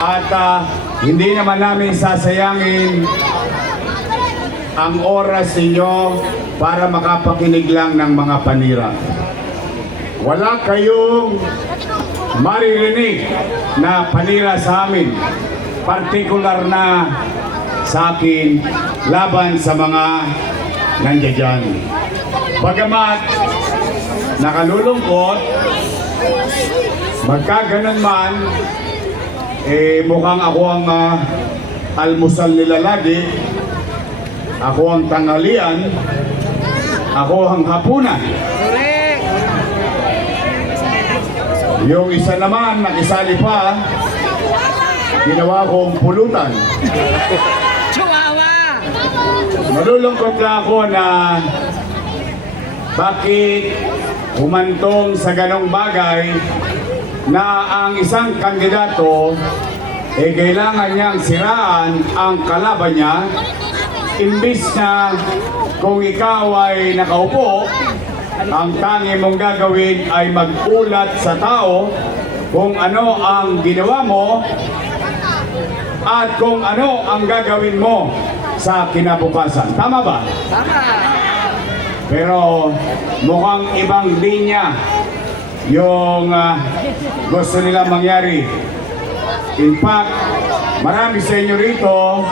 At hindi naman namin sasayangin ang oras ninyo para makapakinig lang ng mga panira. Wala kayong maririnig na panira sa amin, partikular na sa akin, laban sa mga nandiyan. Bagamat nakalulungkot, magkaganon man, mukhang ako ang almusal nila lagi, ako ang tanghalian, ako ang hapunan. Yung isa naman, nakisali pa, ginawa kong pulutan. Malulungkot na ako na bakit humantong sa ganong bagay na ang isang kandidato kailangan niyang siraan ang kalaban niya, imbis na kung ikaw ay nakaupo, ang tangi mong gagawin ay magulat sa tao kung ano ang ginawa mo at kung ano ang gagawin mo sa kinabukasan. Tama ba? Tama. Pero mukhang ibang linya yung gusto nila mangyari. In fact, marami sa inyo rito,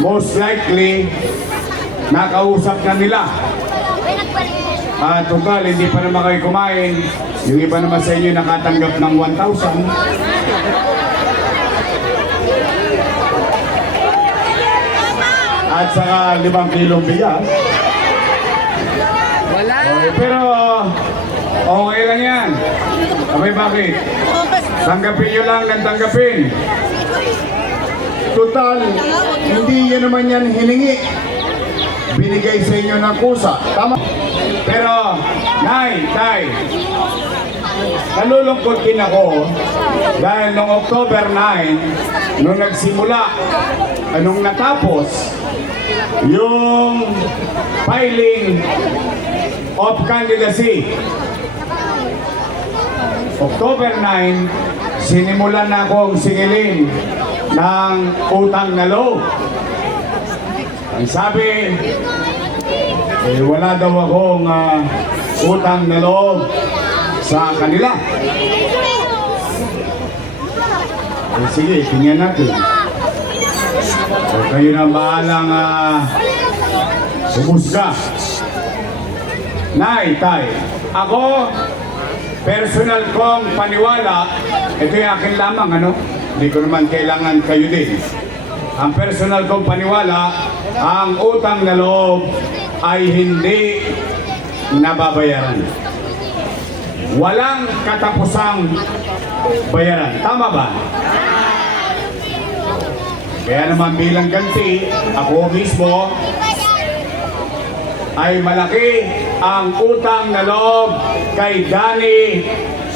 most likely, nakausap na nila. At tugal, hindi pa naman kayo kumain. Yung iba naman sa inyo nakatanggap ng 1,000. At saka 5 kilong bigas. Wala. Okay, pero okay lang yan. Abay, bakit? Tanggapin nyo lang ng tanggapin. Total, hindi yan naman yan hiningi. Binigay sa inyo ng kusa. Tama? Pero, Nay, Tay, nalulungkot din ako dahil noong October 9, nung nagsimula, nung natapos, yung filing of candidacy. October 9, sinimulan na akong singilin ng utang na loob. Ang sabi, wala daw akong utang na loob sa kanila. Sige, tingnan natin. So, kayo na bahalang humusga. Nay, Tay, ako, personal kong paniwala, ito yung akin lamang, ano? Hindi ko naman kailangan kayo din. Ang personal kong paniwala, ang utang na loob ay hindi nababayaran. Walang katapusang bayaran. Tama ba? Kaya naman bilang ganti, ako mismo ay malaki ang utang na loob kay Danny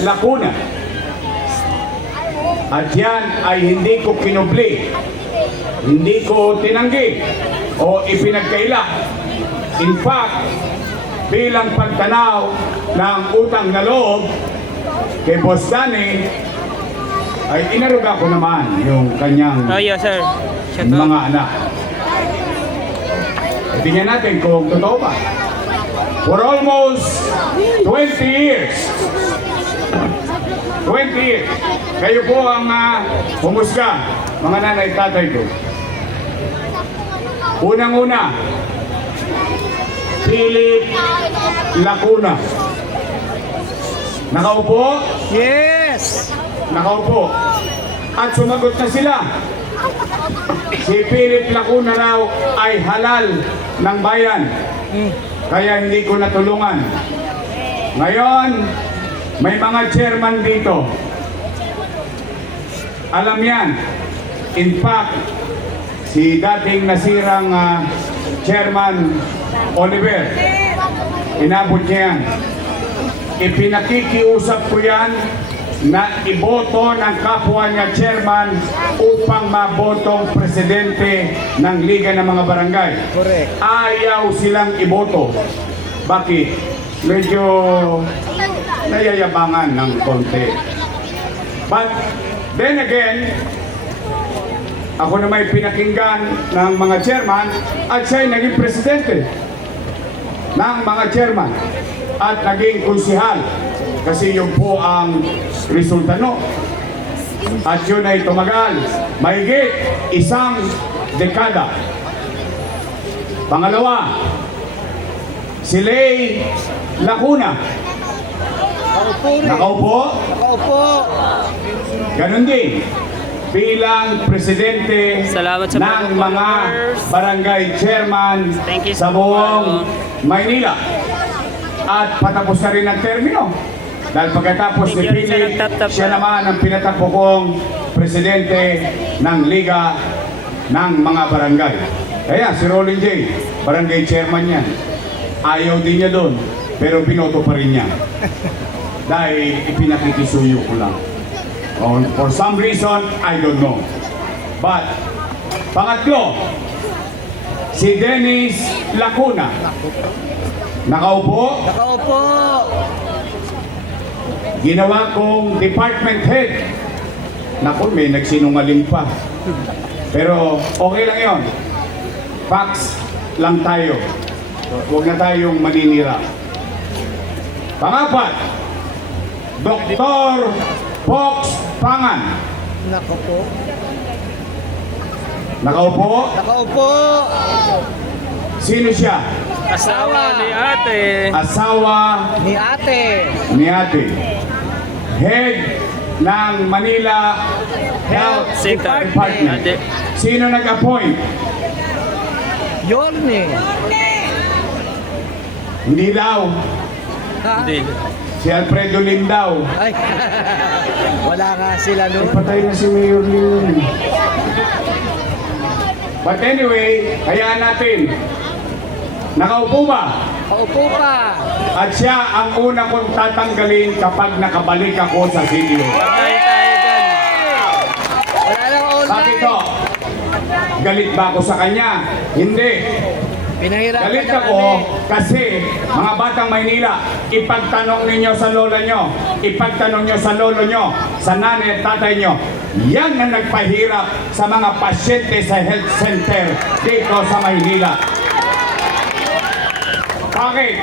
Lacuna. At yan ay hindi ko kinubli, hindi ko tinanggi o ipinagkaila. In fact, bilang pagtanaw ng utang na loob kay Boss Danny, ay inaruga ko naman yung kanyang Sir. mga anak. Tingnan natin kung totoo ba. For almost 20 years, 20 years, kayo po ang humusga, mga nanay, tatay ko. Unang-una, Philip Lacuna. Nakaupo? Yes! Nakaupo. At sumagot na sila. Si Philip Lacuna raw ay halal ng bayan. Kaya hindi ko natulungan. Ngayon, may mga chairman dito. Alam yan. In fact, si dating nasirang chairman Oliver, inabot niya yan. Ipinakikiusap ko yan na iboto ng kapwa niya chairman upang mabotong presidente ng Liga ng mga Barangay. Correct. Ayaw silang iboto. Bakit? Medyo nayayabangan ng konti. But then again, Ako na may pinakinggan ng mga chairman at siya ay naging presidente ng mga chairman at naging konsihal kasi yun po ang resulta no. At yun ay tumagal mahigit isang dekada. Pangalawa, si Lay Lacuna. Nakaupo rin. Nakaupo. Nakaupo. Ganon din bilang presidente Salamat sa ng mga mga followers. barangay chairman Thank you sa so buong much. Maynila. At patapos na rin ang termino. Dahil pagkatapos ni Thank you rin sa Philip, nagtatapa. siya naman ang pinatapo kong presidente ng Liga ng mga barangay. Kaya si Rolling J, barangay chairman yan. Ayaw din niya doon, pero binoto pa rin niya. Dahil ipinakikisuyo ko lang. For some reason, I don't know. But, pangatlo, si Dennis Lacuna. Nakaupo, Nakaupo. ginawa kong department head. Naku, may nagsinungaling pa. Pero okay lang yon. Facts lang tayo. Huwag na tayong maninira. Pangapat, Dr. Fox Pangan. Nakaupo. Nakaupo. Nakaupo. Sino siya? Asawa ni ate. Asawa Ni ate. ni ate. Head ng Manila Health Center. Department. Ate. Sino nag-appoint? Yorme. Hindi daw. Ha? Hindi. Si Alfredo Lim daw. Ay. Wala nga sila doon. Patay na si Mayor Lim. But anyway, hayaan natin. Nakaupo ba? Nakaupo pa. At siya ang una kong tatanggalin kapag nakabalik ako sa video. Patay tayo dyan. Wala nang online. Bakit to? Galit ba ako sa kanya? Hindi. Pinahirapan Galit na ako kami. kasi mga batang Maynila, ipagtanong ninyo sa lola nyo, ipagtanong nyo sa lolo nyo, sa nanay at tatay nyo, yan ang nagpahirap sa mga pasyente sa health center dito sa Maynila. Bakit?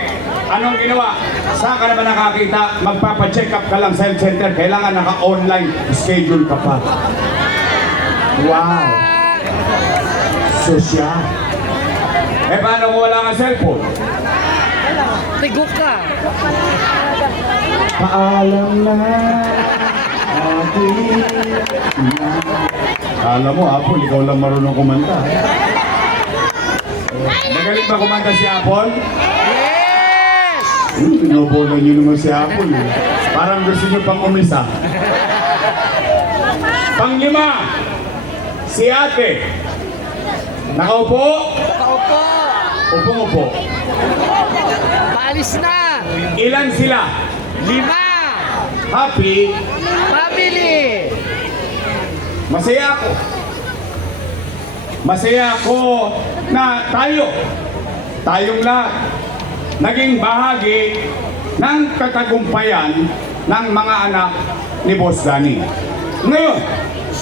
Anong ginawa? Saan ka naman nakakita? Magpapacheck up ka lang sa health center. Kailangan naka-online schedule ka pa. Wow! Social. Eh paano kung wala kang cellphone? Tigok ka. Paalam na ating Alam mo, Apple, ikaw lang marunong kumanta. Magaling ba kumanta si Apple? Yes! Binobola niyo naman si Apple. Eh. Parang gusto niyo pang umisa. Panglima, si ate. Nakaupo? Nakaupo. Upo-upo. Paalis na. Ilan sila? 5. Happy? Family. Masaya ako. Masaya ako na tayong lahat, naging bahagi ng katagumpayan ng mga anak ni Boss Danny. Ngayon,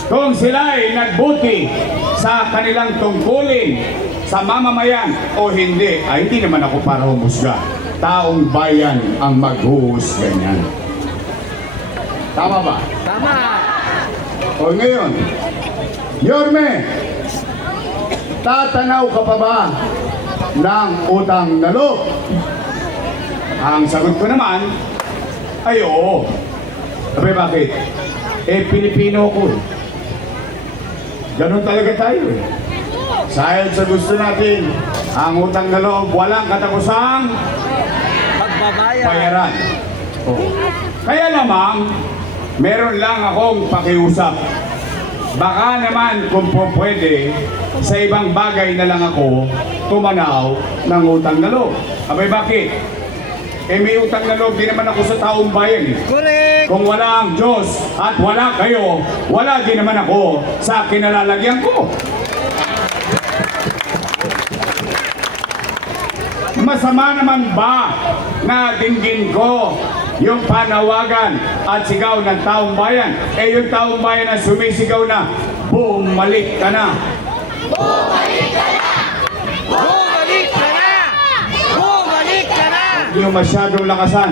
kung sila ay nagbuti sa kanilang tungkulin sa mamamayan o hindi, ay hindi naman ako para humusga. Taong bayan ang maghuhusga niyan. Tama ba? Tama. O ngayon, Yorme, tatanaw ka pa ba ng utang na loob? Ang sagot ko naman ay oo. Sabi bakit? Eh, Pilipino ko eh. Ganun talaga tayo eh. Dahil sa gusto natin, ang utang na loob walang katapusang Pagbabayad. bayaran. Oh. Kaya naman, meron lang akong pakiusap. Baka naman kung po pwede, sa ibang bagay na lang ako tumanaw ng utang na loob. Abay bakit? Eh may utang na loob din naman ako sa taong bayan eh. Correct. Kung wala ang Diyos at wala kayo, wala din naman ako sa kinalalagyan ko. Masama naman ba na dinggin ko yung panawagan at sigaw ng taong bayan? Eh yung taong bayan na sumisigaw na, bumalik ka na. Bumalik ka na! Bumalik ka na! Hindi yung masyadong lakasan.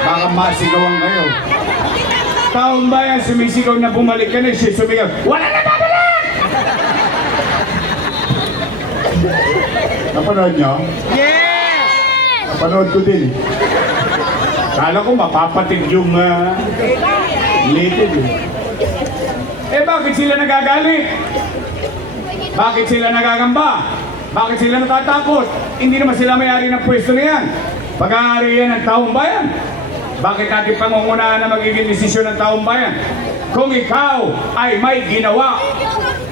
Baka masigawan kayo. Taong bayan sumisigaw na bumalik ka na, siya sumigaw, wala na babalik! Napanood nyo? Yes! Napanood ko din. Kala ko mapapatig yung litid. Eh bakit sila nagagalit? Bakit sila nagagamba? Bakit sila natatakot? Hindi naman sila may-ari ng pwesto na yan. Pag-aari yan ng taong bayan. Bakit natin pangungunahan na magiging desisyon ng taong bayan? Kung ikaw ay may ginawa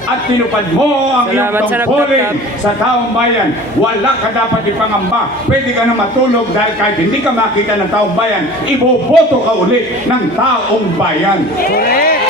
at tinupad mo ang iyong Salamat sa tungkulin nagtatag. sa taong bayan, wala ka dapat ipangamba. Pwede ka na matulog dahil kahit hindi ka makita ng taong bayan, iboboto ka ulit ng taong bayan. Correct!